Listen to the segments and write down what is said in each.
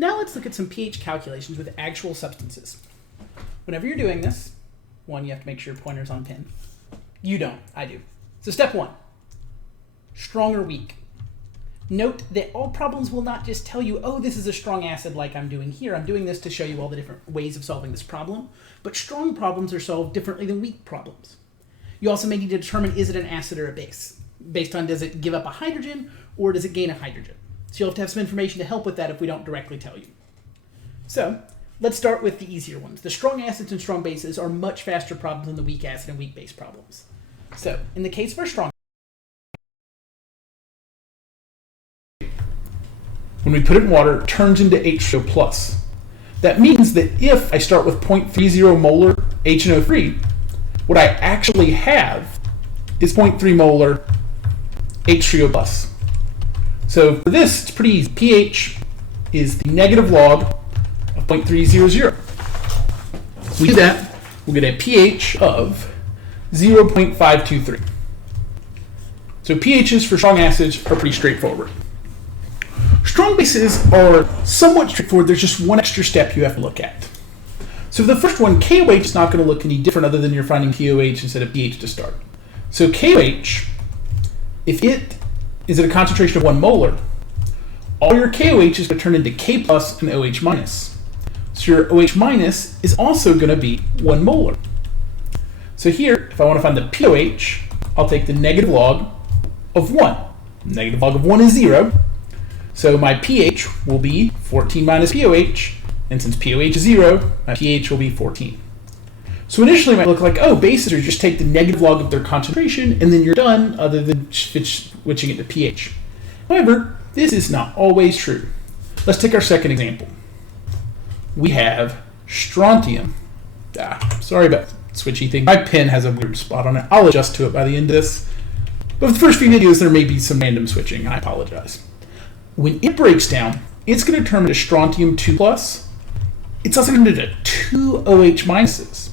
Now let's look at some pH calculations with actual substances. Whenever you're doing this, one, you have to make sure your pointer's on pen. You don't, I do. So step one, strong or weak. Note that all problems will not just tell you, oh, this is a strong acid like I'm doing here. I'm doing this to show you all the different ways of solving this problem. But strong problems are solved differently than weak problems. You also may need to determine, is it an acid or a base? Based on, does it give up a hydrogen or does it gain a hydrogen? So you'll have to have some information to help with that if we don't directly tell you. So let's start with the easier ones. The strong acids and strong bases are much faster problems than the weak acid and weak base problems. So in the case of our strong, when we put it in water, it turns into H2O+. That means that if I start with 0.30 molar HNO3, what I actually have is 0.3 molar H3O+. So for this, it's pretty easy. pH is the negative log of 0.300. If we do that, we'll get a pH of 0.523. So pHs for strong acids are pretty straightforward. Strong bases are somewhat straightforward. There's just one extra step you have to look at. So for the first one, KOH is not going to look any different other than you're finding KOH instead of pH to start. So KOH, if it is at a concentration of 1 molar, all your KOH is going to turn into K plus and OH minus. So your OH minus is also going to be 1 molar. So here, if I want to find the pOH, I'll take the negative log of 1. Negative log of 1 is 0. So my pH will be 14 minus pOH, and since pOH is 0, my pH will be 14. So initially it might look like, oh, bases are just take the negative log of their concentration and then you're done, other than switching it to pH. However, this is not always true. Let's take our second example. We have strontium. Sorry about the switchy thing. My pen has a weird spot on it. I'll adjust to it by the end of this. But for the first few videos, there may be some random switching. I apologize. When it breaks down, it's going to turn into strontium 2+. It's also going to turn into 2 OH minuses.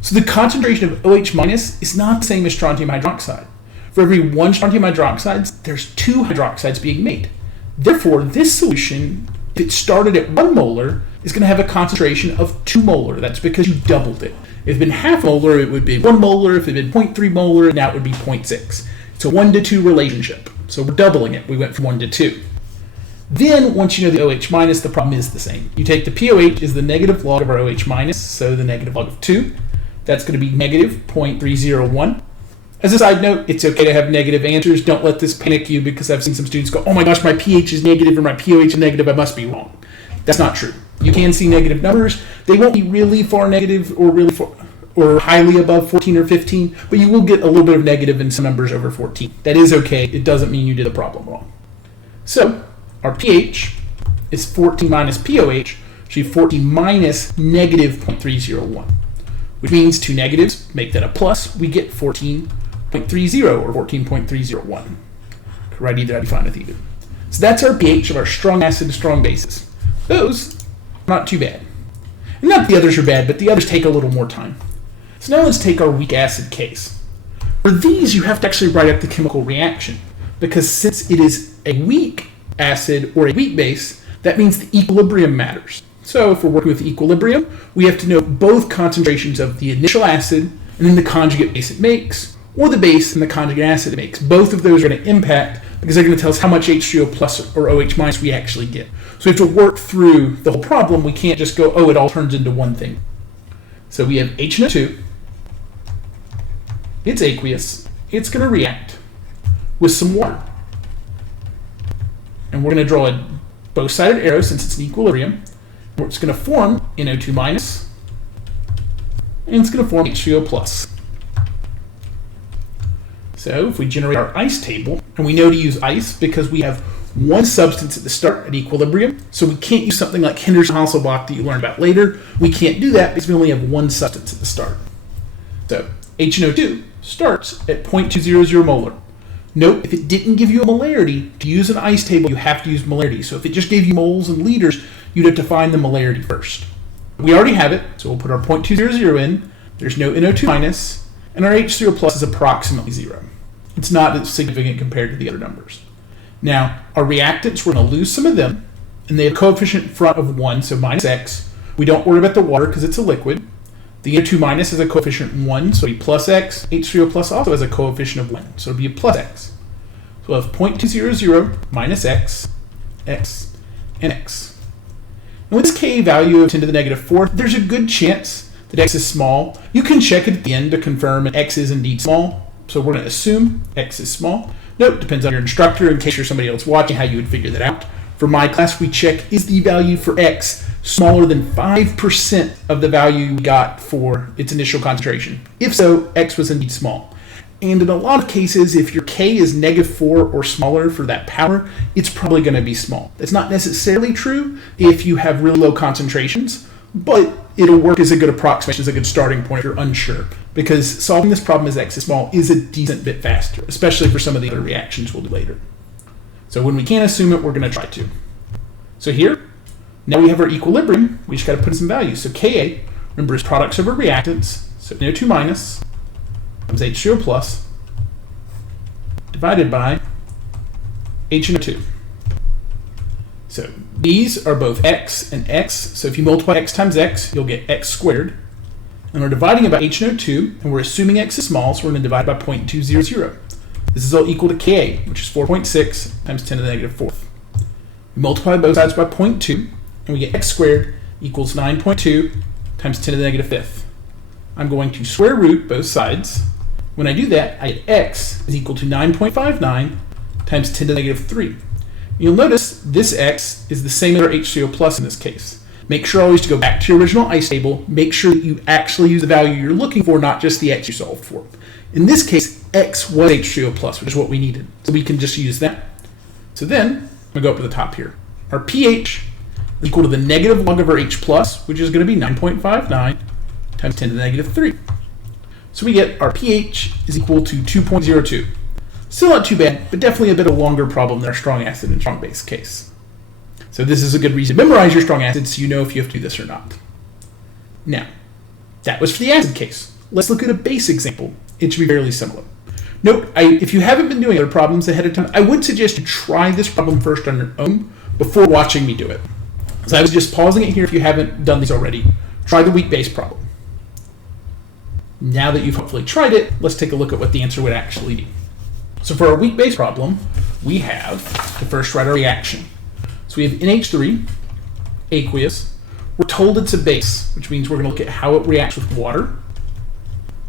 So the concentration of OH minus is not the same as strontium hydroxide. For every 1 strontium hydroxide, there's 2 hydroxides being made. Therefore, this solution, if it started at 1 molar, is going to have a concentration of 2 molar. That's because you doubled it. If it had been half molar, it would be 1 molar. If it had been 0.3 molar, now it would be 0.6. It's a 1 to 2 relationship. So we're doubling it. We went from 1 to 2. Then, once you know the OH minus, the problem is the same. You take the pOH is the negative log of our OH minus, so the negative log of 2. That's going to be negative 0.301. As a side note, it's okay to have negative answers. Don't let this panic you, because I've seen some students go, oh my gosh, my pH is negative or my pOH is negative, I must be wrong. That's not true. You can see negative numbers. They won't be really far negative or really far, or highly above 14 or 15, but you will get a little bit of negative in some numbers over 14. That is okay. It doesn't mean you did the problem wrong. So, our pH is 14 minus pOH, so 14 minus negative 0.301, which means 2 negatives make that a plus. We get 14.30 or 14.301. Right, either I'd be fine with either. So that's our pH of our strong acid and strong bases. Those are not too bad. And not the others are bad, but the others take a little more time. So now let's take our weak acid case. For these, you have to actually write up the chemical reaction, because since it is a weak acid or a weak base, that means the equilibrium matters. So if we're working with equilibrium, we have to know both concentrations of the initial acid and then the conjugate base it makes, or the base and the conjugate acid it makes. Both of those are going to impact, because they're going to tell us how much H3O plus or OH minus we actually get. So we have to work through the whole problem. We can't just go, oh, it all turns into one thing. So we have HNO2. It's aqueous. It's going to react with some water. And we're going to draw a both-sided arrow since it's an equilibrium. It's going to form NO2 minus, and it's going to form H3O plus. So if we generate our ice table, and we know to use ice because we have one substance at the start at equilibrium, so we can't use something like Henderson-Hasselbalch that you learn about later. We can't do that because we only have one substance at the start. So HNO2 starts at 0.200 molar. Note, if it didn't give you a molarity, to use an ice table, you have to use molarity. So if it just gave you moles and liters, you'd have to find the molarity first. We already have it, so we'll put our 0.200 in. There's no NO2 minus, and our H3O plus is approximately 0. It's not significant compared to the other numbers. Now, our reactants, we're going to lose some of them, and they have a coefficient in front of 1, so minus x. We don't worry about the water because it's a liquid. The NO2 minus has a coefficient of 1, so it'll be plus x. H3O plus also has a coefficient of 1, so it'll be a plus x. So we'll have 0.200 minus x, x, and x. And with this Ka value of 10 to the negative 4th, there's a good chance that x is small. You can check it at the end to confirm that x is indeed small. So we're going to assume x is small. Note, depends on your instructor. In case you're somebody else watching, how you would figure that out. For my class, we check, is the value for x smaller than 5% of the value we got for its initial concentration? If so, x was indeed small. And in a lot of cases, if your K is negative 4 or smaller for that power, it's probably going to be small. That's not necessarily true if you have really low concentrations, but it'll work as a good approximation, as a good starting point if you're unsure. Because solving this problem as x is small is a decent bit faster, especially for some of the other reactions we'll do later. So when we can't assume it, we're going to try to. So here, now we have our equilibrium. We just got to put in some values. So Ka, remember, is products over reactants. So NO2 minus times H2O plus divided by HNO2. So these are both x and x. So if you multiply x times x, you'll get x squared. And we're dividing it by HNO2, and we're assuming x is small, so we're going to divide by 0.200. This is all equal to Ka, which is 4.6 times 10 to the negative 4th. We multiply both sides by 0.2, and we get x squared equals 9.2 times 10 to the negative 5th. I'm going to square root both sides. When I do that, I get x is equal to 9.59 times 10 to the negative 3. You'll notice this x is the same as our HCO plus in this case. Make sure always to go back to your original ICE table. Make sure that you actually use the value you're looking for, not just the x you solved for. In this case, x was H3O plus, which is what we needed. So we can just use that. So then, I'm going to go up to the top here. Our pH is equal to the negative log of our H plus, which is going to be 9.59 times 10 to the negative 3. So we get our pH is equal to 2.02. Still not too bad, but definitely a bit of a longer problem than our strong acid and strong base case. So this is a good reason to memorize your strong acids so you know if you have to do this or not. Now, that was for the acid case. Let's look at a base example. It should be fairly similar. Note, if you haven't been doing other problems ahead of time, I would suggest you try this problem first on your own before watching me do it. So I was just pausing it here if you haven't done these already. Try the weak base problem. Now that you've hopefully tried it, let's take a look at what the answer would actually be. So for our weak base problem, we have to first write our reaction. So we have NH3, aqueous. We're told it's a base, which means we're going to look at how it reacts with water.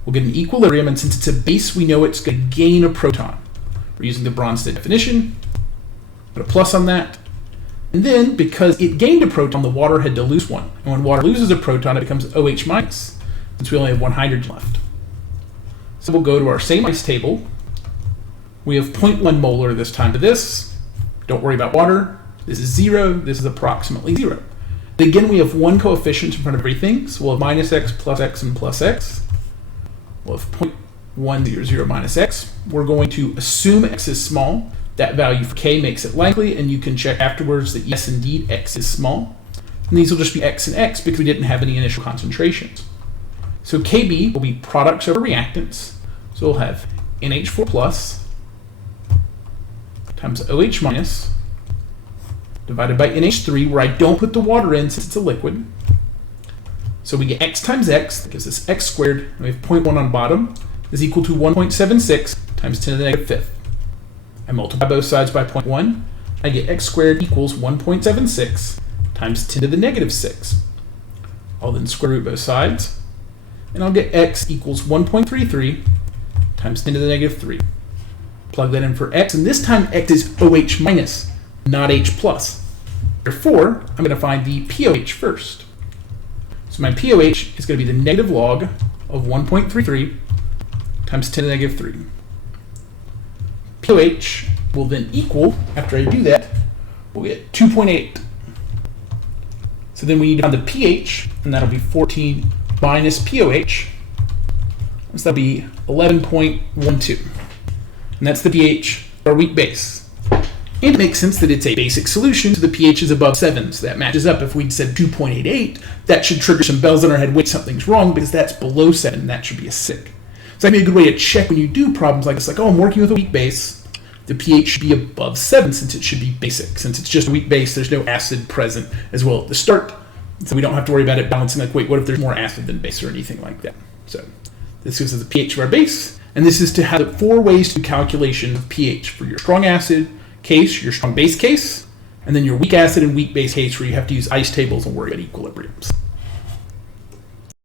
We'll get an equilibrium, and since it's a base, we know it's going to gain a proton. We're using the Bronsted definition. Put a plus on that. And then, because it gained a proton, the water had to lose one. And when water loses a proton, it becomes OH minus, since we only have one hydrogen left. So we'll go to our same ICE table. We have 0.1 molar this time to this. Don't worry about water. This is 0. This is approximately 0. And again, we have one coefficient in front of everything. So we'll have minus x, and plus x. We'll have 0.100 minus x. We're going to assume x is small. That value for k makes it likely, and you can check afterwards that yes, indeed, x is small. And these will just be x and x because we didn't have any initial concentrations. So Kb will be products over reactants. So we'll have NH4 plus times OH minus divided by NH3, where I don't put the water in since it's a liquid. So we get x times x, that gives us x squared, and we have 0.1 on bottom, is equal to 1.76 times 10 to the negative 5th. I multiply both sides by 0.1, I get x squared equals 1.76 times 10 to the negative 6. I'll then square root both sides, and I'll get x equals 1.33 times 10 to the negative 3. Plug that in for x, and this time x is OH minus, not H plus. Therefore, I'm going to find the POH first. So my POH is going to be the negative log of 1.33 times 10 to the negative 3. POH will then equal, after I do that, we'll get 2.8. So then we need to find the pH, and that'll be 14 minus POH. So that'll be 11.12. And that's the pH, our weak base. And it makes sense that it's a basic solution, so the pH is above 7. So that matches up. If we'd said 2.88, that should trigger some bells in our head, wait, something's wrong, because that's below 7, and that should be a sig. So that'd be a good way to check when you do problems like this, like, oh, I'm working with a weak base. the pH should be above 7 since it should be basic. Since it's just a weak base, there's no acid present as well at the start. So we don't have to worry about it balancing like, wait, what if there's more acid than base or anything like that? So this gives us the pH of our base. And this is to have 4 ways to calculation of pH for your strong acid case, your strong base case, and then your weak acid and weak base case where you have to use ice tables and worry about equilibriums.